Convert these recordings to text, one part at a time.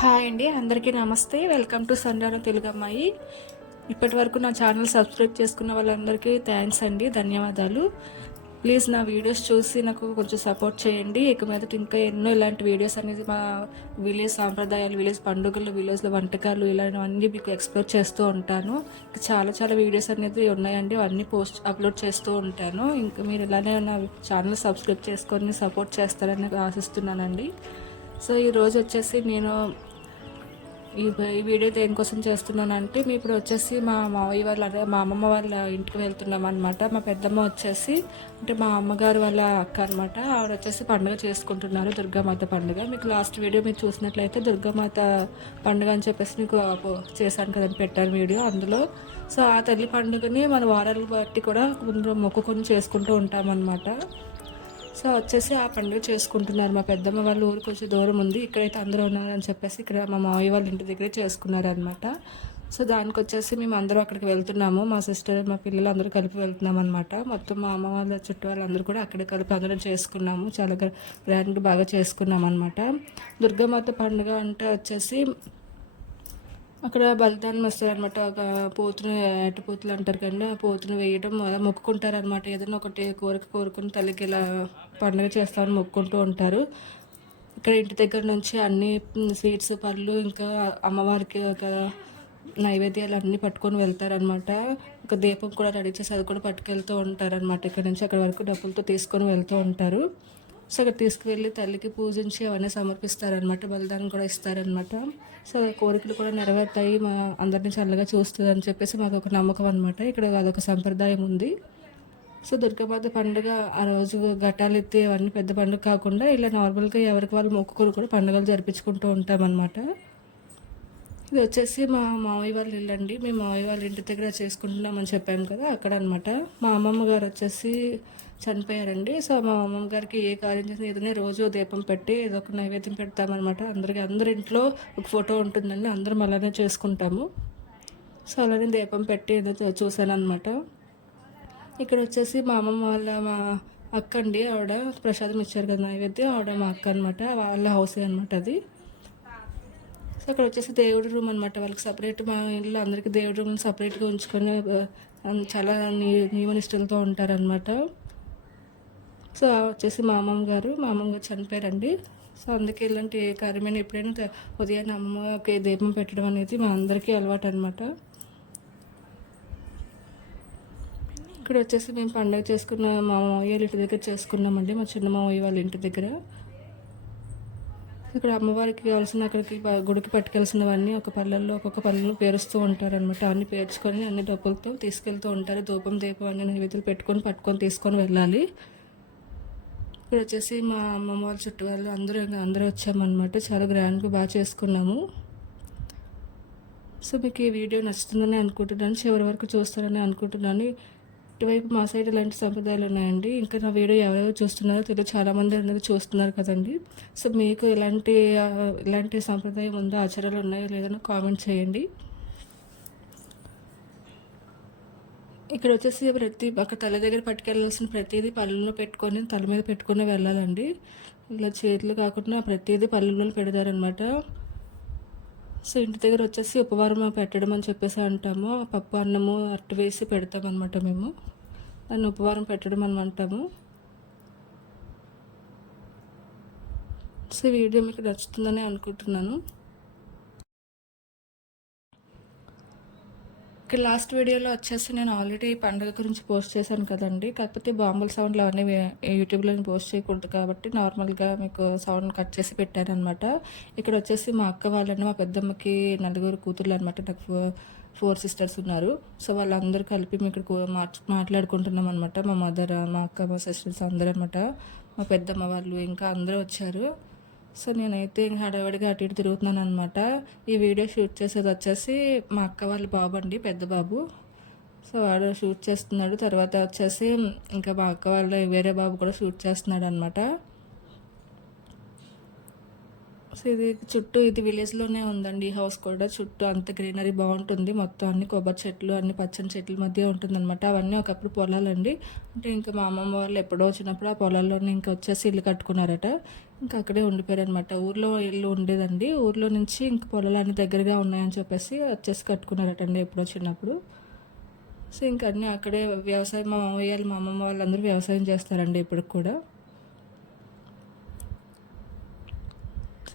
Hi అండి అందరికీ నమస్తే. వెల్కమ్ టు సండాన తెలుగు అమ్మాయి ఇప్పటి వరకు నా ఛానల్ సబ్స్క్రైబ్ చేసుకున్న వాళ్ళందరికీ థ్యాంక్స్ అండి ధన్యవాదాలు. ప్లీజ్ నా వీడియోస్ చూసి నాకు కొంచెం సపోర్ట్ చేయండి. ఇక మీదట ఇంకా ఎన్నో ఇలాంటి వీడియోస్ అనేది మా విలేజ్ సాంప్రదాయాలు విలేజ్ పండుగలు విలేజ్లో వంటకాలు ఇలాంటివన్నీ మీకు ఎక్స్ప్లోర్ చేస్తూ ఉంటాను. చాలా చాలా వీడియోస్ అనేది ఉన్నాయండి అవన్నీ పోస్ట్ అప్లోడ్ చేస్తూ ఉంటాను. ఇంకా మీరు ఇలానే నా ఛానల్ సబ్స్క్రైబ్ చేసుకొని సపోర్ట్ చేస్తారని ఆశిస్తున్నానండి. సో ఈరోజు వచ్చేసి నేను ఈ ఈ వీడియో దేనికోసం చేస్తున్నానంటే మీ ఇప్పుడు వచ్చేసి మా మావయ్య వాళ్ళ అదే మా అమ్మమ్మ వాళ్ళ ఇంటికి వెళ్తున్నాం అనమాట మా పెద్దమ్మ వచ్చేసి అంటే మా అమ్మగారు వాళ్ళ అక్క అనమాట ఆవిడ వచ్చేసి పండుగ చేసుకుంటున్నారు దుర్గామాత పండుగ. మీకు లాస్ట్ వీడియో మీరు చూసినట్లయితే దుర్గామాత పండుగ అని చెప్పేసి మీకు చేశాను కదండి పెట్టాను వీడియో అందులో. సో ఆ తల్లి పండుగని మన వారాలు బట్టి కూడా ముందు మొక్కుకొని చేసుకుంటూ ఉంటామన్నమాట. సో వచ్చేసి ఆ పండుగ చేసుకుంటున్నారు. మా పెద్దమ్మ వాళ్ళ ఊరు కొంచెం దూరం ఉంది. ఇక్కడైతే అందరూ ఉన్నారని చెప్పేసి ఇక్కడ మా మావయ్య వాళ్ళ ఇంటి దగ్గరే చేసుకున్నారనమాట సో దానికి వచ్చేసి మేము అందరూ అక్కడికి వెళ్తున్నాము. మా సిస్టర్ మా పిల్లలు అందరూ కలిపి వెళ్తున్నాం అనమాట మొత్తం మా అమ్మ వాళ్ళ చుట్టూ వాళ్ళందరూ కూడా అక్కడే కలిపి అందరం చేసుకున్నాము. చాలా గ్రాండ్ బాగా చేసుకున్నాం అనమాట దుర్గామాత పండుగ అంటే వచ్చేసి అక్కడ బలిదానం వస్తారనమాట ఒక పోతును ఎటు పోతులు అంటారు కానీ ఆ పోతును వేయడం అలా మొక్కుకుంటారనమాట ఏదైనా ఒకటి కోరిక కోరుకుని తల్లికి ఇలా పండుగ చేస్తామని మొక్కుకుంటూ ఉంటారు. ఇక్కడ ఇంటి దగ్గర నుంచి అన్ని స్వీట్స్ పళ్ళు ఇంకా అమ్మవారికి ఒక నైవేద్యాలు అన్నీ పట్టుకొని వెళ్తారనమాట ఒక దీపం కూడా రెడీ చేసి అది కూడా పట్టుకెళ్తూ ఉంటారనమాట ఇక్కడ నుంచి అక్కడ వరకు డబ్బులతో తీసుకొని వెళ్తూ ఉంటారు. సో తీసుకువెళ్ళి తల్లికి పూజించి అవన్నీ సమర్పిస్తారనమాట బలిదానం కూడా ఇస్తారనమాట సో కోరికలు కూడా నెరవేరుతాయి. మా అందరినీ చల్లగా చూస్తుంది అని చెప్పేసి మాకు ఒక నమ్మకం అనమాట ఇక్కడ అదొక సంప్రదాయం ఉంది. సో దుర్గామాత పండుగ ఆ రోజు ఘటాలు ఎత్తి అవన్నీ పెద్ద పండుగ కాకుండా ఇలా నార్మల్గా ఎవరికి వాళ్ళు మొక్కుకొని కూడా పండుగలు జరిపించుకుంటూ ఉంటామన్నమాట. ఇది వచ్చేసి మా మావయ్య వాళ్ళ ఇల్లు అండి. మేము మావయ్య వాళ్ళ ఇంటి దగ్గర చేసుకుంటున్నామని చెప్పాము కదా అక్కడ అనమాట మా అమ్మమ్మ గారు వచ్చేసి చనిపోయారండి. సో మా అమ్మమ్మ గారికి ఏ కార్యం చేసినా ఏదైనా రోజు దీపం పెట్టి ఏదో ఒక నైవేద్యం పెడతామన్నమాట. అందరికీ అందరి ఇంట్లో ఒక ఫోటో ఉంటుందండి. అందరం అలానే చేసుకుంటాము. సో అలానే దీపం పెట్టి ఏదో చూసాను అనమాట ఇక్కడ వచ్చేసి మా అమ్మమ్మ వాళ్ళ మా అక్క అండి ఆవిడ ప్రసాదం ఇచ్చారు కదా నైవేద్యం. ఆవిడ మా అక్క అనమాట వాళ్ళ హౌసే అనమాట అది. సో అక్కడ వచ్చేసి దేవుడి రూమ్ అనమాట వాళ్ళకి సపరేట్ మా ఇల్లు అందరికీ దేవుడి రూమ్ సపరేట్గా ఉంచుకొని చాలా నియమ నిష్టలతో ఉంటారనమాట సో వచ్చేసి మా అమ్మమ్మ గారు మా అమ్మమ్మ గారు చనిపోయారండి. సో అందుకే ఇలాంటి కార్యమైన ఎప్పుడైనా ఉదయాన్నే అమ్మమ్మకి దీపం పెట్టడం అనేది మా అందరికీ అలవాటు అనమాట ఇక్కడ వచ్చేసి మేము పండగ చేసుకున్న మా మామయ్య వాళ్ళ ఇంటి దగ్గర చేసుకున్నామండి. మా చిన్న మామయ్య వాళ్ళ ఇంటి దగ్గర. ఇక్కడ అమ్మవారికి కావాల్సిన అక్కడికి గుడికి పట్టుకెళ్ళినవన్నీ ఒక పల్లెల్లో ఒక్కొక్క పల్లెల్లో పేరుస్తూ ఉంటారనమాట అన్ని పేర్చుకొని అన్ని డబ్బులతో తీసుకెళ్తూ ఉంటారు. ధూపం దీపం అన్ని నైవేద్యాలు పెట్టుకొని పట్టుకొని తీసుకొని వెళ్ళాలి. ఇక్కడ వచ్చేసి మా అమ్మమ్మ వాళ్ళ చుట్టూ వాళ్ళు అందరూ ఇంకా అందరూ వచ్చామన్నమాట. చాలా గ్రాండ్గా బాగా చేసుకున్నాము. సో మీకు ఈ వీడియో నచ్చుతుందని అనుకుంటున్నాను. చివరి వరకు చూస్తారని అనుకుంటున్నాను. ఇటువైపు మా సైడ్ ఇలాంటి సంప్రదాయాలు ఉన్నాయండి? ఇంకా నా వీడియో ఎవరెవరు చూస్తున్నారో తెలియదు. చాలామంది అనేది చూస్తున్నారు కదండి. సో మీకు ఇలాంటి ఇలాంటి సంప్రదాయం ఉందో ఆచారాలు ఉన్నాయో లేదో కామెంట్ చేయండి. ఇక్కడ వచ్చేసి ప్రతి ఒక తల దగ్గర పట్టుకెళ్ళాల్సిన ప్రతిదీ పళ్ళులో పెట్టుకొని తల మీద పెట్టుకుని వెళ్ళాలండి. ఇలా చేతులు కాకుండా ప్రతిదీ పళ్ళల్లో పెడతారనమాట సో ఇంటి దగ్గర వచ్చేసి ఉపవారం పెట్టడం అని చెప్పేసి అంటాము. పప్పు అన్నము అట్టు వేసి పెడతామన్నమాట మేము. దాన్ని ఉపవారం పెట్టడం అని అంటాము. సో వీడియో మీకు నచ్చుతుందని అనుకుంటున్నాను. ఇక్కడ లాస్ట్ వీడియోలో వచ్చేసి నేను ఆల్రెడీ పండుగ గురించి పోస్ట్ చేశాను కదండి. కాకపోతే బాంబుల సౌండ్లు అవన్నీ యూట్యూబ్లో పోస్ట్ చేయకూడదు కాబట్టి నార్మల్గా మీకు సౌండ్ కట్ చేసి పెట్టాను అనమాట ఇక్కడ వచ్చేసి మా అక్క వాళ్ళని మా పెద్దమ్మకి నలుగురు కూతుర్లు అనమాట నాకు ఫోర్ సిస్టర్స్ ఉన్నారు. సో వాళ్ళందరూ కలిపి మేము ఇక్కడ మాట్లాడుకుంటున్నాం అనమాట మా మదర్ మా అక్క మా సిస్టర్స్ అందరూ అనమాట మా పెద్దమ్మ వాళ్ళు ఇంకా అందరూ వచ్చారు. సో నేనైతే ఇంక హడావిడిగా అటు ఇటు తిరుగుతున్నాను అనమాట ఈ వీడియో షూట్ చేసేది వచ్చేసి మా అక్క వాళ్ళ బాబు అండి పెద్ద బాబు. సో వాడు షూట్ చేస్తున్నాడు తర్వాత వచ్చేసి ఇంకా మా అక్క వాళ్ళ వేరే బాబు కూడా షూట్ చేస్తున్నాడు అనమాట సో ఇది చుట్టూ ఇది విలేజ్లోనే ఉందండి ఈ హౌస్ కూడా. చుట్టూ అంత గ్రీనరీ బాగుంటుంది మొత్తం అన్ని కొబ్బరి చెట్లు అన్ని పచ్చని చెట్ల మధ్య ఉంటుందన్నమాట. అవన్నీ ఒకప్పుడు పొలాలండి. అంటే ఇంకా మా అమ్మమ్మ వాళ్ళు ఎప్పుడో వచ్చినప్పుడు ఆ పొలాల్లోనే ఇంకా వచ్చేసి ఇల్లు కట్టుకున్నారట. ఇంకా అక్కడే ఉండిపోయారు అనమాట ఊర్లో ఇల్లు ఉండేదండి. ఊర్లో నుంచి ఇంక పొలాలు అన్ని దగ్గరగా ఉన్నాయని చెప్పేసి వచ్చేసి కట్టుకున్నారటండి ఎప్పుడో చిన్నప్పుడు. సో ఇంక అన్నీ అక్కడే వ్యవసాయం మా మామయ్య వాళ్ళు, మా అమ్మమ్మ వాళ్ళందరూ వ్యవసాయం చేస్తారండి ఇప్పటికి కూడా.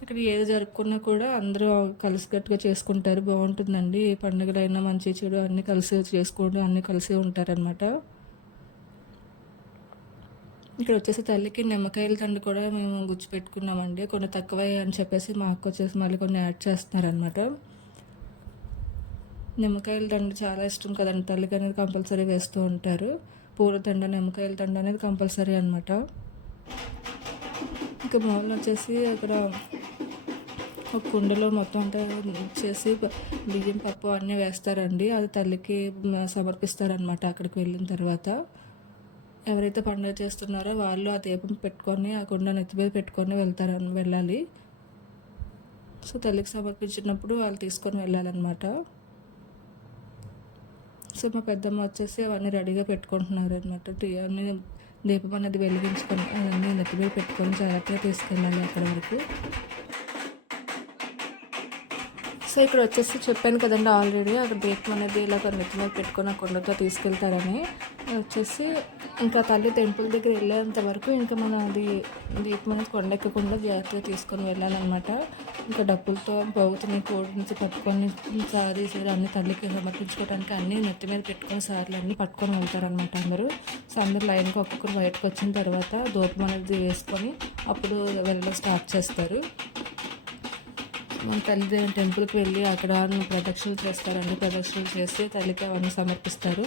ఇక్కడ ఏది జరుపుకున్నా కూడా అందరూ కలిసికట్టుగా చేసుకుంటారు. బాగుంటుందండి. ఏ పండుగలైనా మంచి చెడు అన్నీ కలిసి చేసుకుంటూ అన్నీ కలిసి ఉంటారనమాట ఇక్కడ వచ్చేసి తల్లికి నిమ్మకాయల తండ్రి కూడా మేము గుచ్చిపెట్టుకున్నామండి కొన్ని తక్కువ అని చెప్పేసి మా అక్క వచ్చేసి మళ్ళీ కొన్ని యాడ్ చేస్తున్నారనమాట నిమ్మకాయల దండ చాలా ఇష్టం కదండి. తల్లికి అనేది కంపల్సరీ వేస్తూ ఉంటారు. పూల తండ నిమ్మకాయల తండ అనేది కంపల్సరీ అనమాట ఇంకా మామూలు వచ్చేసి అక్కడ ఒక కుండలో మొత్తం అంతా చేసి బియ్యం పప్పు అన్నీ వేస్తారండి. అది తల్లికి సమర్పిస్తారనమాట అక్కడికి వెళ్ళిన తర్వాత. ఎవరైతే పండుగ చేస్తున్నారో వాళ్ళు ఆ దీపం పెట్టుకొని ఆ కుండ నెత్తి మీద పెట్టుకొని వెళ్తారు వెళ్ళాలి. సో తల్లికి సమర్పించినప్పుడు వాళ్ళు తీసుకొని వెళ్ళాలన్నమాట. సో మా పెద్దమ్మ వచ్చేసి అవన్నీ రెడీగా పెట్టుకుంటున్నారు అనమాట అన్నీ దీపం అనేది వెలిగించుకొని అవన్నీ నెత్తి మీద పెట్టుకొని జాగ్రత్తగా తీసుకెళ్ళాలి అక్కడ వరకు. సో ఇక్కడ వచ్చేసి చెప్పాను కదండి ఆల్రెడీ అక్కడ దీపం అనేది ఇలా నెత్తి మీద పెట్టుకొని ఆ కొండతో తీసుకెళ్తారని. వచ్చేసి ఇంకా తల్లి టెంపుల్ దగ్గర వెళ్ళేంత వరకు ఇంకా మనం అది దీపం అనేది కొండ ఎక్కకుండా జాగ్రత్తగా తీసుకొని వెళ్ళాలన్నమాట. ఇంకా డబ్బులతో పోగుతున్న కోడి నుంచి పట్టుకొని సారీ సీర అన్ని తల్లికి సమర్పించుకోవడానికి అన్నీ నెత్తి మీద పెట్టుకొని సార్లు అన్నీ పట్టుకొని వెళ్తారనమాట అందరూ. సో అందరు లైన్కి ఒక్కొక్కరు బయటకు వచ్చిన తర్వాత దూపం అనేది వేసుకొని అప్పుడు వెళ్ళడం స్టార్ట్ చేస్తారు. మన తల్లి టెంపుల్కి వెళ్ళి అక్కడ ప్రదక్షిణలు చేస్తారండి ప్రదక్షిణలు చేసి తల్లికి అవన్నీ సమర్పిస్తారు.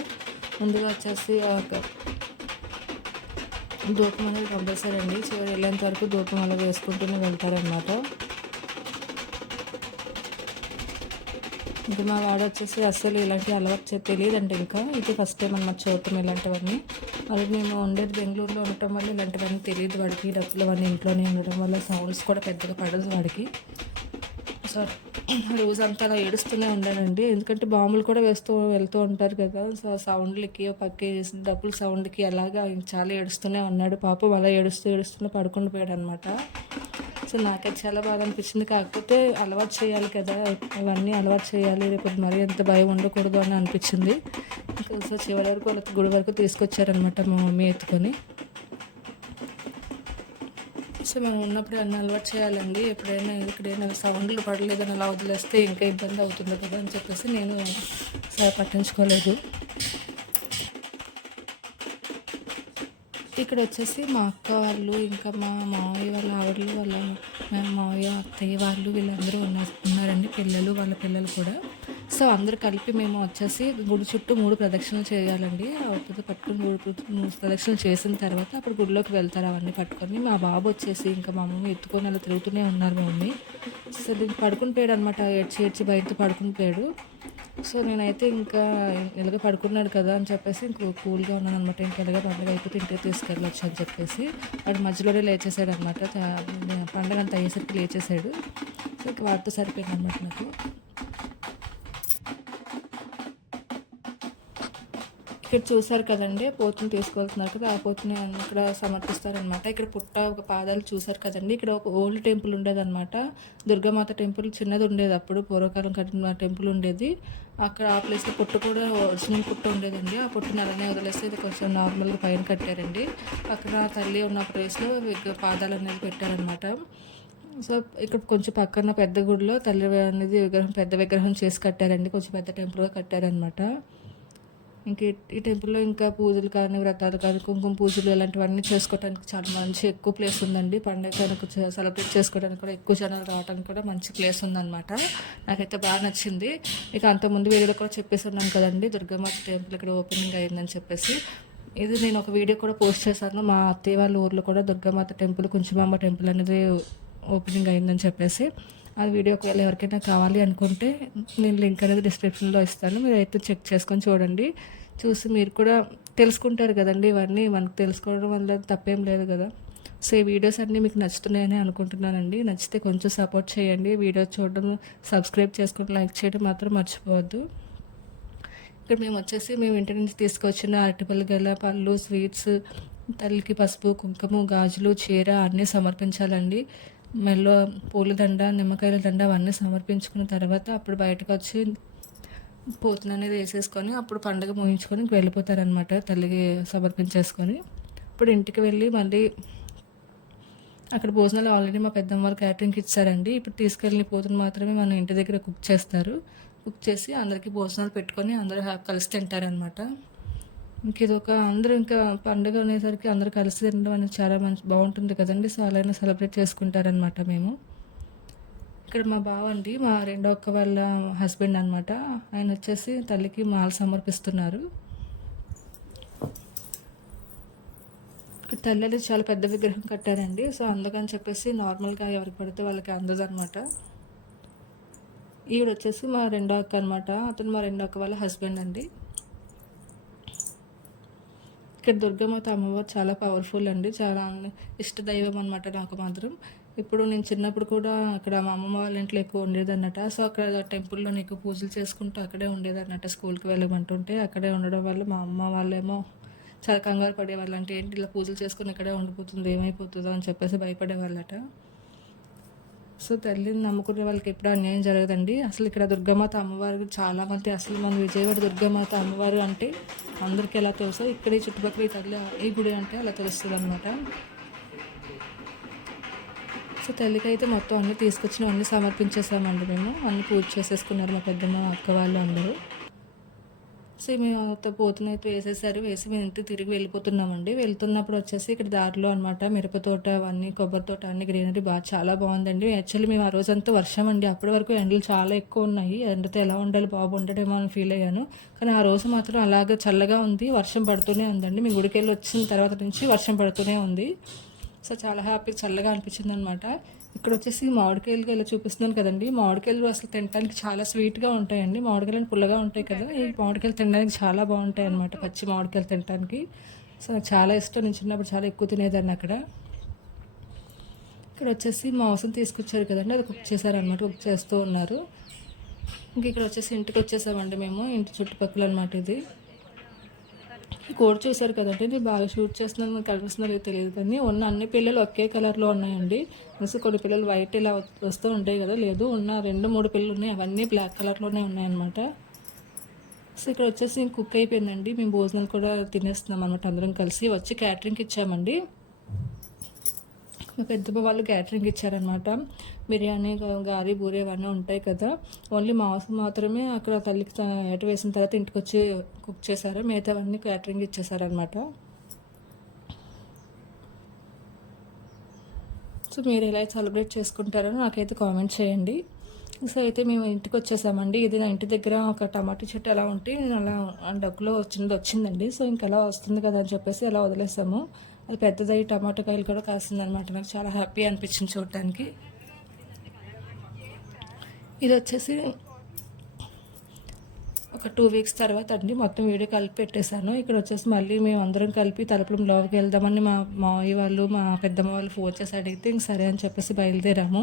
ముందుగా వచ్చేసి ఒక ధూపం అనేది కంపల్సరీ అండి. చివరి వెళ్ళేంత వరకు ధూపం అలా వేసుకుంటూనే వెళ్తారనమాట ఇంకా మా వాడు వచ్చేసి అస్సలు ఇలాంటి అలవాటు తెలియదండి ఇంకా. ఇది ఫస్ట్ టైం అన్నమాట చూడటం ఇలాంటివన్నీ. అలాగే మేము ఉండేది బెంగళూరులో ఉండటం వల్ల ఇలాంటివన్నీ తెలియదు వాడికి. డబ్బులు అవన్నీ ఇంట్లోనే ఉండడం వల్ల సౌండ్స్ కూడా పెద్దగా పడదు వాడికి. సారీ. రోజు అంతా అలా ఏడుస్తూనే ఉండానండి. ఎందుకంటే బాంబులు కూడా వేస్తూ వెళ్తూ ఉంటారు కదా. సో సౌండ్లకి పక్క డబ్బులు సౌండ్కి అలాగా చాలా ఏడుస్తూనే ఉన్నాడు. పాపం అలా ఏడుస్తూ ఏడుస్తూనే పడుకుంటూ పోయాడు అనమాట సో నాకైతే చాలా బాగా అనిపించింది. కాకపోతే అలవాటు చేయాలి కదా. అవన్నీ అలవాటు చేయాలి. రేపు మరీ ఎంత భయం ఉండకూడదు అని అనిపించింది. సో చివరి వరకు వాళ్ళకి గుడి వరకు తీసుకొచ్చారనమాట మా మమ్మీ ఎత్తుకొని. సో మనం ఉన్నప్పుడు అన్ని అలవాటు చేయాలండి. ఎప్పుడైనా ఎక్కడైనా సౌండ్లు పడలేదని అలా వదిలేస్తే ఇంకా ఇబ్బంది అవుతుంది కదా అని చెప్పేసి నేను సరే పట్టించుకోలేదు. ఇక్కడ వచ్చేసి మా అక్క వాళ్ళు ఇంకా మా మావయ్య వాళ్ళ ఆవిడలు వాళ్ళ మా మావయ్య అత్తయ్య వాళ్ళు వీళ్ళందరూ ఉన్నారు ఉన్నారండి. పిల్లలు వాళ్ళ పిల్లలు కూడా. సో అందరు కలిపి మేము వచ్చేసి గుడి చుట్టూ మూడు ప్రదక్షిణలు చేయాలండి. అవుతుంది పట్టుకుని మూడు మూడు ప్రదక్షిణలు చేసిన తర్వాత అప్పుడు గుడిలోకి వెళ్తారు అవన్నీ పట్టుకొని. మా బాబు వచ్చేసి ఇంకా మా మమ్మీ ఎత్తుకొని అలా తిరుగుతూనే ఉన్నారు మా మమ్మీ. సో దీనికి పడుకుని పోయాడు అనమాట ఏడ్చి ఏడ్చి బయట పడుకుని పోయాడు. సో నేనైతే ఇంకా ఇలాగ పడుకున్నాడు కదా అని చెప్పేసి ఇంకో కూల్గా ఉన్నాను అనమాట ఇంకా ఇలాగ పండుగ అయిపోతే ఇంటికి తీసుకెళ్ళొచ్చు అని చెప్పేసి వాడు మధ్యలోనే లేచేసాడు అనమాట పండుగ అంత అయ్యేసరికి లేచేసాడు. సో ఇంకా వాటితో సరిపోయింది అనమాట నాకు. ఇక్కడ చూసారు కదండి పోతుని తీసుకెళ్తున్నారు కదా ఆ పోతుని ఇక్కడ సమర్పిస్తారనమాట. ఇక్కడ పుట్ట ఒక పాదాలు చూసారు కదండి ఇక్కడ ఒక ఓల్డ్ టెంపుల్ ఉండేదన్నమాట దుర్గామాత టెంపుల్ చిన్నది ఉండేది అప్పుడు పూర్వకాలం కట్టిన టెంపుల్ ఉండేది. అక్కడ ఆ ప్లేస్లో పుట్టు కూడా ఒరిజినల్ పుట్ట ఉండేదండి. ఆ పుట్టుని అలానే వదిలేస్తే ఇది కొంచెం నార్మల్గా పైన కట్టారండి. అక్కడ తల్లి ఉన్న ప్లేస్లో పాదాలు అనేది పెట్టారనమాట. సో ఇక్కడ కొంచెం పక్కన పెద్ద గుడిలో తల్లి అనేది విగ్రహం పెద్ద విగ్రహం చేసి కట్టారండి. కొంచెం పెద్ద టెంపుల్గా కట్టారనమాట. ఇంక ఈ టెంపుల్లో ఇంకా పూజలు కానీ వ్రతాలు కానీ కుంకుమ పూజలు ఇలాంటివన్నీ చేసుకోవడానికి చాలా మంచి ఎక్కువ ప్లేస్ ఉందండి. పండుగ కనుక సెలబ్రేట్ చేసుకోవడానికి కూడా ఎక్కువ జనాలు రావడానికి కూడా మంచి ప్లేస్ ఉందన్నమాట. నాకైతే బాగా నచ్చింది. ఇక అంతకుముందు వీడియోలో కూడా చెప్పేసున్నాను కదండి దుర్గమ్మ టెంపుల్ ఇక్కడ ఓపెనింగ్ అయిందని చెప్పేసి. ఇది నేను ఒక వీడియో కూడా పోస్ట్ చేశాను. మా అత్తయ్య వాళ్ళ ఊర్లో కూడా దుర్గామాత టెంపుల్ కుంచుమాంబ టెంపుల్ అనేది ఓపెనింగ్ అయిందని చెప్పేసి. ఆ వీడియో ఒకవేళ ఎవరికైనా కావాలి అనుకుంటే నేను లింక్ అనేది డిస్క్రిప్షన్లో ఇస్తాను. మీరు అయితే చెక్ చేసుకొని చూడండి. చూసి మీరు కూడా తెలుసుకుంటారు కదండి ఇవన్నీ. మనకు తెలుసుకోవడం వల్ల తప్పేం లేదు కదా. సో ఈ వీడియోస్ అన్నీ మీకు నచ్చుతున్నాయని అనుకుంటున్నానండి. నచ్చితే కొంచెం సపోర్ట్ చేయండి. వీడియో చూడడం సబ్స్క్రైబ్ చేసుకుని లైక్ చేయడం మాత్రం మర్చిపోవద్దు. ఇక్కడ మేము వచ్చేసి మేము ఇంటి నుంచి తీసుకొచ్చిన అరటిపల్లి గల పళ్ళు స్వీట్స్ తల్లికి పసుపు కుంకుమ గాజులు చీర అన్నీ సమర్పించాలండి. మెల్లో పూలదండ నిమ్మకాయల దండ అవన్నీ సమర్పించుకున్న తర్వాత అప్పుడు బయటకు వచ్చి పోతులు అనేది వేసేసుకొని అప్పుడు పండగ ముగించుకొని వెళ్ళిపోతారనమాట తల్లికి సమర్పించేసుకొని. ఇప్పుడు ఇంటికి వెళ్ళి మళ్ళీ అక్కడ భోజనాలు ఆల్రెడీ మా పెద్దమ్మ వాళ్ళు క్యాటరింగ్కి ఇచ్చారండి. ఇప్పుడు తీసుకెళ్ళి పోతులు మాత్రమే మన ఇంటి దగ్గర కుక్ చేస్తారు. కుక్ చేసి అందరికీ భోజనాలు పెట్టుకొని అందరూ కలిసి తింటారనమాట ఇంక ఇది ఒక అందరూ ఇంకా పండుగ అనేసరికి అందరూ కలిసి తినడం అనేది చాలా మంచి బాగుంటుంది కదండి. సో అలానే సెలబ్రేట్ చేసుకుంటారనమాట మేము. ఇక్కడ మా బావ అండి మా రెండో ఒక్క వాళ్ళ హస్బెండ్ అనమాట ఆయన వచ్చేసి తల్లికి మాల సమర్పిస్తున్నారు. తల్లి అనేది చాలా పెద్ద విగ్రహం కట్టారండి. సో అందుకని చెప్పేసి నార్మల్గా ఎవరికి పడితే వాళ్ళకి అందదు అనమాట ఈవిడ వచ్చేసి మా రెండో అక్క అనమాట అతను మా రెండో అక్క వాళ్ళ హస్బెండ్ అండి. ఇక్కడ దుర్గమాత అమ్మవారు చాలా పవర్ఫుల్ అండి. చాలా ఇష్ట దైవం అనమాట నాకు మాత్రం. ఇప్పుడు నేను చిన్నప్పుడు కూడా అక్కడ మా అమ్మమ్మ వాళ్ళ ఇంట్లో ఎక్కువ ఉండేదన్నట సో అక్కడ టెంపుల్లో నీకు పూజలు చేసుకుంటూ అక్కడే ఉండేదన్నట స్కూల్కి వెళ్ళమంటుంటే. అక్కడే ఉండడం వల్ల మా అమ్మ వాళ్ళేమో చాలా కంగారు పడేవాళ్ళు అంటే ఏంటి ఇలా పూజలు చేసుకుని ఇక్కడే ఉండిపోతుంది ఏమైపోతుందో అని చెప్పేసి భయపడేవాళ్ళట. సో తల్లిని నమ్ముకునే వాళ్ళకి ఎప్పుడు అన్యాయం జరగదండి. అసలు ఇక్కడ దుర్గామాత అమ్మవారు చాలా మంది అసలు మన విజయవాడ దుర్గామాత అమ్మవారు అంటే అందరికీ ఎలా తెలుసో ఇక్కడ ఈ చుట్టుపక్కల ఈ తల్లి ఈ గుడి అంటే అలా తెలుస్తుంది అనమాట సో తల్లికి అయితే మొత్తం అన్ని తీసుకొచ్చిన అన్నీ సమర్పించేసామండి మేము. అన్నీ పూజ చేసేసుకున్నారు మా పెద్దమ్మ మా అక్క వాళ్ళు అందరూ. సో మేము పోతున్న వేసేసారి. వేసేసారు వేసి మేము ఇంటికి తిరిగి వెళ్ళిపోతున్నామండి. వెళ్తున్నప్పుడు వచ్చేసి ఇక్కడ దారిలో అనమాట మిరప తోట అవన్నీ కొబ్బరి తోట అన్ని గ్రీనరీ బాగా చాలా బాగుందండి. యాక్చువల్లీ మేము ఆ రోజంతా వర్షం అండి. అప్పటి వరకు ఎండలు చాలా ఎక్కువ ఉన్నాయి. ఎండతో ఎలా ఉండాలి బాబు ఉండడేమో అని ఫీల్ అయ్యాను. కానీ ఆ రోజు మాత్రం అలాగే చల్లగా ఉంది. వర్షం పడుతూనే ఉందండి. మేము గుడికి వెళ్ళి వచ్చిన తర్వాత నుంచి వర్షం పడుతూనే ఉంది. సో చాలా హ్యాపీ చల్లగా అనిపించింది అనమాట ఇక్కడ వచ్చేసి మామిడికాయలుగా ఇలా చూపిస్తున్నాను కదండి. మామిడికాయలు అసలు తినడానికి చాలా స్వీట్గా ఉంటాయండి. మామిడికాయలు పుల్లగా ఉంటాయి కదా. ఈ మామిడికాయలు తినడానికి చాలా బాగుంటాయి అనమాట పచ్చి మామిడికాయలు తినడానికి సో నాకు చాలా ఇష్టం. నేను చిన్నప్పుడు చాలా ఎక్కువ తినేదాన్ని అక్కడ. ఇక్కడ వచ్చేసి మాంసం తీసుకొచ్చారు కదండి. అది కుక్ చేశారనమాట కుక్ చేస్తూ ఉన్నారు. ఇంక ఇక్కడ వచ్చేసి ఇంటికి వచ్చేసామండి మేము. ఇంటి చుట్టుపక్కల అనమాట ఇది. కోడ్ చూశారు కదండి ఇది బాగా షూట్ చేస్తున్నాను మీకు కనిపిస్తుందో లేదో తెలియదు కానీ ఉన్న అన్ని పిల్లలు ఒకే కలర్లో ఉన్నాయండి. సో కొన్ని పిల్లలు వైట్ ఇలా వస్తూ ఉంటాయి కదా లేదు ఉన్న రెండు మూడు పిల్లలు ఉన్నాయి అవన్నీ బ్లాక్ కలర్లోనే ఉన్నాయన్నమాట. సో ఇక్కడ వచ్చేసి కుక్ అయిపోయిందండి మేము భోజనాలు కూడా తినేస్తున్నాం అనమాట అందరం కలిసి. వచ్చి క్యాటరింగ్కి ఇచ్చామండి. మా పెద్దమ్మ వాళ్ళు క్యాటరింగ్ ఇచ్చారనమాట బిర్యానీ గారి బూరే ఇవన్నీ ఉంటాయి కదా. ఓన్లీ మాంసం మాత్రమే అక్కడ తల్లికి త- ఏట వేసిన తర్వాత ఇంటికి వచ్చి కుక్ చేశారు. మిగతావన్నీ క్యాటరింగ్ ఇచ్చేసారనమాట సో మీరు ఎలా సెలబ్రేట్ చేసుకుంటారో నాకైతే కామెంట్ చేయండి. సో అయితే మేము ఇంటికి వచ్చేసామండి ఇది నా ఇంటి దగ్గర ఒక టమాటా చెట్టు ఎలా ఉంటే నేను అలా డబ్బులో వచ్చింది వచ్చిందండి. సో ఇంకెలా వస్తుంది కదా అని చెప్పేసి అలా వదిలేసాము. అది పెద్దదై టమాటా కాయలు కూడా కాస్తుంది అనమాట నాకు చాలా హ్యాపీ అనిపించింది చూడటానికి ఇది వచ్చేసి ఒక టూ వీక్స్ తర్వాత అండి. మొత్తం వీడియో కలిపి పెట్టేశాను. ఇక్కడ వచ్చేసి మళ్ళీ మేము అందరం కలిపి తలుపులం లోపలికి వెళ్దామని మా మావయ్య వాళ్ళు మా పెద్దమ్మ వాళ్ళు ఫోన్ చేసి అడిగితే ఇంక సరే అని చెప్పేసి బయలుదేరాము.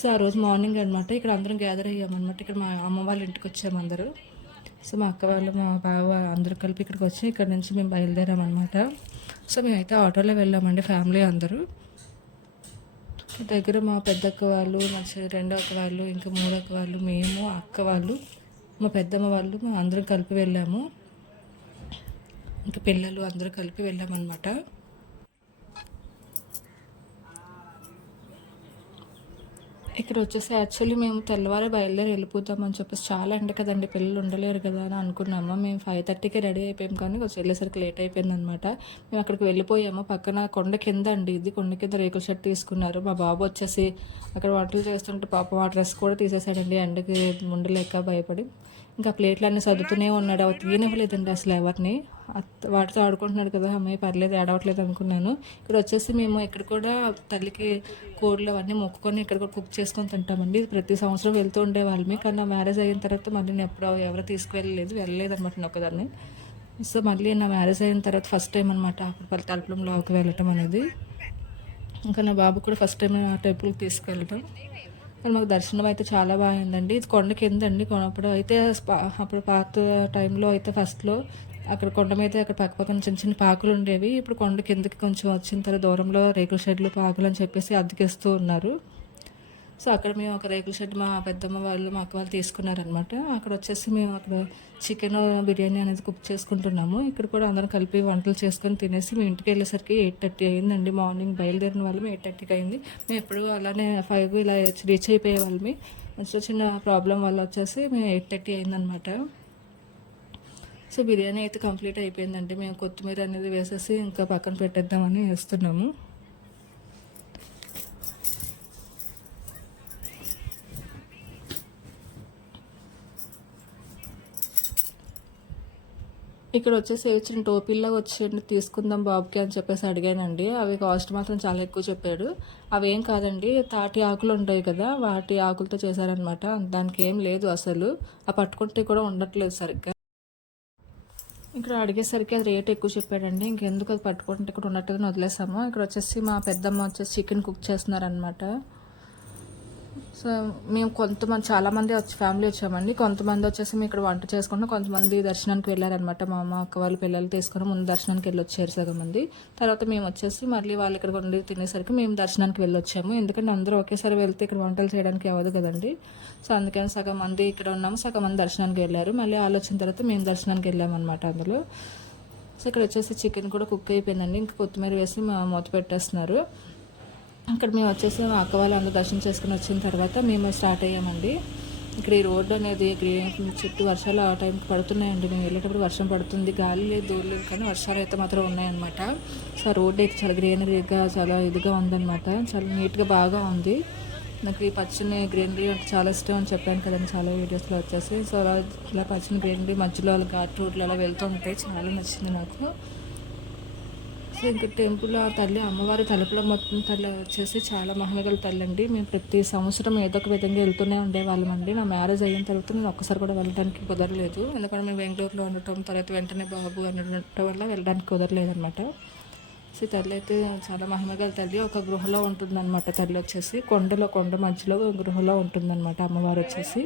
సో ఆ రోజు మార్నింగ్ అనమాట ఇక్కడ అందరం గ్యాదర్ అయ్యామన్నమాట. ఇక్కడ మా అమ్మ వాళ్ళ ఇంటికి వచ్చాము అందరూ. సో మా అక్క వాళ్ళు మా బావ అందరూ కలిపి ఇక్కడికి వచ్చి ఇక్కడ నుంచి మేము బయలుదేరామన్నమాట సో మేమైతే ఆటోలో వెళ్ళామండి ఫ్యామిలీ అందరూ. దగ్గర మా పెద్దక్క వాళ్ళు మా రెండో అక్క వాళ్ళు ఇంకా మూడో అక్క వాళ్ళు మేము అక్క వాళ్ళు మా పెద్దమ్మ వాళ్ళు మేము అందరం కలిపి వెళ్ళాము. ఇంకా పిల్లలు అందరూ కలిపి వెళ్ళామన్నమాట. ఇక్కడ వచ్చేసి యాక్చువల్లీ మేము తెల్లవారే బయలుదేరి వెళ్ళిపోతాం అని చెప్పేసి చాలా ఎండ కదండి పిల్లలు ఉండలేరు కదా అని అనుకున్నాము. మేము ఫైవ్ థర్టీకి రెడీ అయిపోయాం కానీ కొంచెం వెళ్ళేసరికి లేట్ అయిపోయింది అనమాట మేము అక్కడికి వెళ్ళిపోయాము. పక్కన కొండ కింద అండి ఇది కొండ కింద రేకుల షర్ట్ తీసుకున్నారు. మా బాబు వచ్చేసి అక్కడ వంటలు చేస్తుంటే పాప ఆ డ్రెస్ కూడా తీసేసాడండి ఎండకి ఉండలేక భయపడి. ఇంకా ప్లేట్లన్నీ సర్దుతూనే ఉన్నాడు. అవి తీయనివ్వలేదండి అసలు ఎవరిని. వాటితో ఆడుకుంటున్నాడు కదా అమ్మాయి పర్లేదు ఏడవట్లేదు అనుకున్నాను. ఇక్కడ వచ్చేసి మేము ఇక్కడ కూడా తల్లికి కోళ్ళు అవన్నీ మొక్కుకొని ఇక్కడ కూడా కుక్ చేసుకొని తింటామండి. ప్రతి సంవత్సరం వెళ్తూ ఉండేవాళ్ళమే కానీ నా మ్యారేజ్ అయిన తర్వాత మళ్ళీ నేను ఎప్పుడు ఎవరు తీసుకువెళ్ళలేదు వెళ్ళలేదు అనమాట నేను ఒకదాన్ని. సో మళ్ళీ నా మ్యారేజ్ అయిన తర్వాత ఫస్ట్ టైం అనమాట అప్పుడు తలుపులంలోకి వెళ్ళటం అనేది. ఇంకా నా బాబు కూడా ఫస్ట్ టైం ఆ టెంపుల్కి తీసుకెళ్ళటం. కానీ మాకు దర్శనం అయితే చాలా బాగుందండి ఇది కొండ కింద అండి కొనప్పుడు. అయితే అప్పుడు పాత టైంలో అయితే ఫస్ట్లో అక్కడ కొండ మీద అక్కడ పక్క పక్కన చిన్న చిన్న పాకులు ఉండేవి. ఇప్పుడు కొండ కిందకి కొంచెం వచ్చిన తర్వాత దూరంలో రేకుల షెడ్లు పాకులు అని చెప్పేసి అద్దెకిస్తూ ఉన్నారు. సో అక్కడ మేము ఒక రేకుల షెడ్ మా పెద్దమ్మ వాళ్ళు మా అక్క వాళ్ళు తీసుకున్నారనమాట అక్కడ వచ్చేసి మేము అక్కడ చికెన్ బిర్యానీ అనేది కుక్ చేసుకుంటున్నాము. ఇక్కడ కూడా అందరం కలిపి వంటలు చేసుకొని తినేసి మేము ఇంటికి వెళ్ళేసరికి ఎయిట్ థర్టీ అయిందండి. మార్నింగ్ బయలుదేరిన వాళ్ళం ఎయిట్ థర్టీకి అయింది. మేము ఎప్పుడు అలానే ఫైవ్ ఇలా రీచ్ అయిపోయే వాళ్ళమి. చిన్న చిన్న ప్రాబ్లం వల్ల వచ్చేసి మేము ఎయిట్ థర్టీ అయిందనమాట సో బిర్యానీ అయితే కంప్లీట్ అయిపోయిందండి. మేము కొత్తిమీర అనేది వేసేసి ఇంకా పక్కన పెట్టేద్దామని వేస్తున్నాము. ఇక్కడ వచ్చేసి వచ్చిన టోపీల్లో వచ్చి తీసుకుందాం బాబుకి అని చెప్పేసి అడిగానండి. అవి కాస్ట్ మాత్రం చాలా ఎక్కువ చెప్పాడు. అవి ఏం కాదండి తాటి ఆకులు ఉంటాయి కదా వాటి ఆకులతో చేశారనమాట దానికి ఏం లేదు అసలు. ఆ పట్టుకుంటే కూడా ఉండట్లేదు సరిగ్గా. ఇక్కడ అడిగేసరికి అది రేట్ ఎక్కువ చెప్పాడండి. ఇంకెందుకు అది పట్టుకుంటే ఇక్కడ ఉన్నట్టుగా వదిలేసాము. ఇక్కడ వచ్చేసి మా పెద్దమ్మ వచ్చేసి చికెన్ కుక్ చేస్తున్నారనమాట సో మేము కొంతమంది చాలామంది వచ్చి ఫ్యామిలీ వచ్చామండి. కొంతమంది వచ్చేసి మేము ఇక్కడ వంట చేసుకుంటాం కొంతమంది దర్శనానికి వెళ్ళారనమాట మా అమ్మ అక్క వాళ్ళు పిల్లలు తీసుకుని ముందు దర్శనానికి వెళ్ళి వచ్చారు సగం మంది తర్వాత మేము వచ్చేసి మళ్ళీ వాళ్ళు ఇక్కడ ఉండి తినేసరికి మేము దర్శనానికి వెళ్ళొచ్చాము. ఎందుకంటే అందరూ ఒకేసారి వెళ్తే ఇక్కడ వంటలు చేయడానికి అవ్వదు కదండి. సో అందుకని సగం మంది ఇక్కడ ఉన్నాము. సగం మంది దర్శనానికి వెళ్ళారు. మళ్ళీ వాళ్ళు వచ్చిన తర్వాత మేము దర్శనానికి వెళ్ళామన్నమాట అందులో. సో ఇక్కడ వచ్చేసి చికెన్ కూడా కుక్ అయిపోయిందండి. ఇంకా కొత్తిమీర వేసి మూత పెట్టేస్తున్నారు. అక్కడ మేము వచ్చేసి మా అక్క వాళ్ళు దర్శనం చేసుకుని వచ్చిన తర్వాత మేము స్టార్ట్ అయ్యామండి. ఇక్కడ ఈ రోడ్డు అనేది చుట్టూ వర్షాలు ఆ టైంకి పడుతున్నాయండి. మేము వెళ్ళేటప్పుడు వర్షం పడుతుంది. గాలి లేదు దూరం లేదు కానీ వర్షాలు అయితే మాత్రం ఉన్నాయన్నమాట. సో ఆ రోడ్డు అయితే చాలా గ్రీనరీగా చాలా ఇదిగా ఉందన్నమాట. చాలా నీట్గా బాగా ఉంది. నాకు ఈ పచ్చని గ్రీనరీ అంటే చాలా ఇష్టం అని చెప్పాను కదండి చాలా వీడియోస్లో వచ్చేసి. సో అలా ఇలా పచ్చని గ్రీనరీ మధ్యలో అలా ఘాట్ రోడ్లు అలా వెళ్తూ ఉంటాయి చాలా నచ్చింది నాకు. సో ఇంకా టెంపుల్ ఆ తల్లి అమ్మవారి తలుపుల మొత్తం తల్లి వచ్చేసి చాలా మహిమగల తల్లి అండి. మేము ప్రతి సంవత్సరం ఏదో ఒక విధంగా వెళ్తూనే ఉండేవాళ్ళం అండి. నా మ్యారేజ్ అయిన తర్వాత నేను ఒక్కసారి కూడా వెళ్ళడానికి కుదరలేదు. ఎందుకంటే మేము బెంగళూరులో ఉండటం తర్వాత వెంటనే బాబు అనడం వల్ల వెళ్ళడానికి కుదరలేదు అనమాట సో తల్లి అయితే చాలా మహిమగల తల్లి. ఒక గృహలో ఉంటుందన్నమాట తల్లి వచ్చేసి. కొండలో కొండ మధ్యలో గృహలో ఉంటుందన్నమాట అమ్మవారు వచ్చేసి.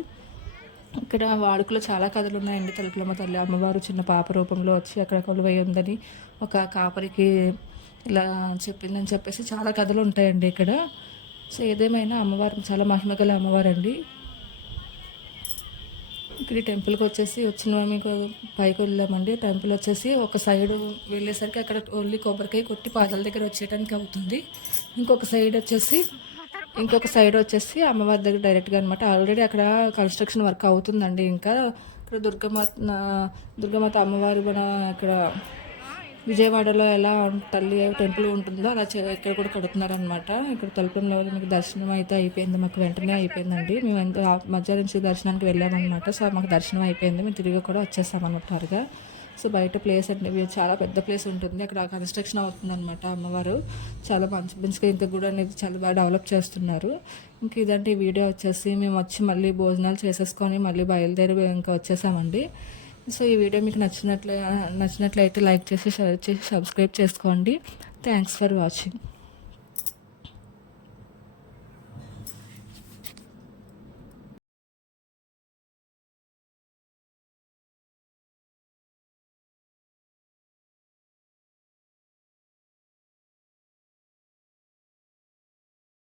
ఇక్కడ వాడుకలో చాలా కథలు ఉన్నాయండి తలుపులమ్మ తల్లి అమ్మవారు చిన్న పాప రూపంలో వచ్చి అక్కడ కొలువై ఉందని ఒక కాపరికి ఇలా చెప్పిందని చెప్పేసి చాలా కథలు ఉంటాయండి ఇక్కడ. సో ఏదేమైనా అమ్మవారు చాలా మహిమగల అమ్మవారు అండి ఇక్కడ టెంపుల్కి వచ్చేసి వచ్చిన మీకు పైకి వెళ్ళామండి టెంపుల్ వచ్చేసి ఒక సైడ్ వెళ్ళేసరికి అక్కడ ఓన్లీ కొబ్బరికాయ కొట్టి పాదాల దగ్గర వచ్చేయడానికి అవుతుంది ఇంకొక సైడ్ వచ్చేసి ఇంకొక సైడ్ వచ్చేసి అమ్మవారి దగ్గర డైరెక్ట్గా అనమాట ఆల్రెడీ అక్కడ కన్స్ట్రక్షన్ వర్క్ అవుతుందండి ఇంకా. ఇక్కడ దుర్గమాత దుర్గమాత అమ్మవారి మన ఇక్కడ విజయవాడలో ఎలా తల్లి టెంపుల్ ఉంటుందో అలా ఇక్కడ కూడా కడుతున్నారనమాట ఇక్కడ తలుపులో మీకు దర్శనం అయితే అయిపోయింది. మాకు వెంటనే అయిపోయిందండి. మేము ఎంత మధ్యాహ్నం నుంచి దర్శనానికి వెళ్ళామన్నమాట. సో మాకు దర్శనం అయిపోయింది. మేము తిరిగి కూడా వచ్చేసామన్నమాట త్వరగా. సో బయట ప్లేస్ అంటే చాలా పెద్ద ప్లేస్ ఉంటుంది. అక్కడ కన్స్ట్రక్షన్ అవుతుంది అనమాట అమ్మవారు. చాలా మంచి మంచిగా ఇంకా కూడా అనేది చాలా బాగా డెవలప్ చేస్తున్నారు. ఇంక ఇదంటే వీడియో వచ్చేసి. మేము వచ్చి మళ్ళీ భోజనాలు చేసేసుకొని మళ్ళీ బయలుదేరి ఇంకా వచ్చేసామండి. సో ఈ వీడియో మీకు నచ్చినట్లే నచ్చినట్లయితే లైక్ చేసి షేర్ చేసి సబ్స్క్రైబ్ చేసుకోండి. Thanks for watching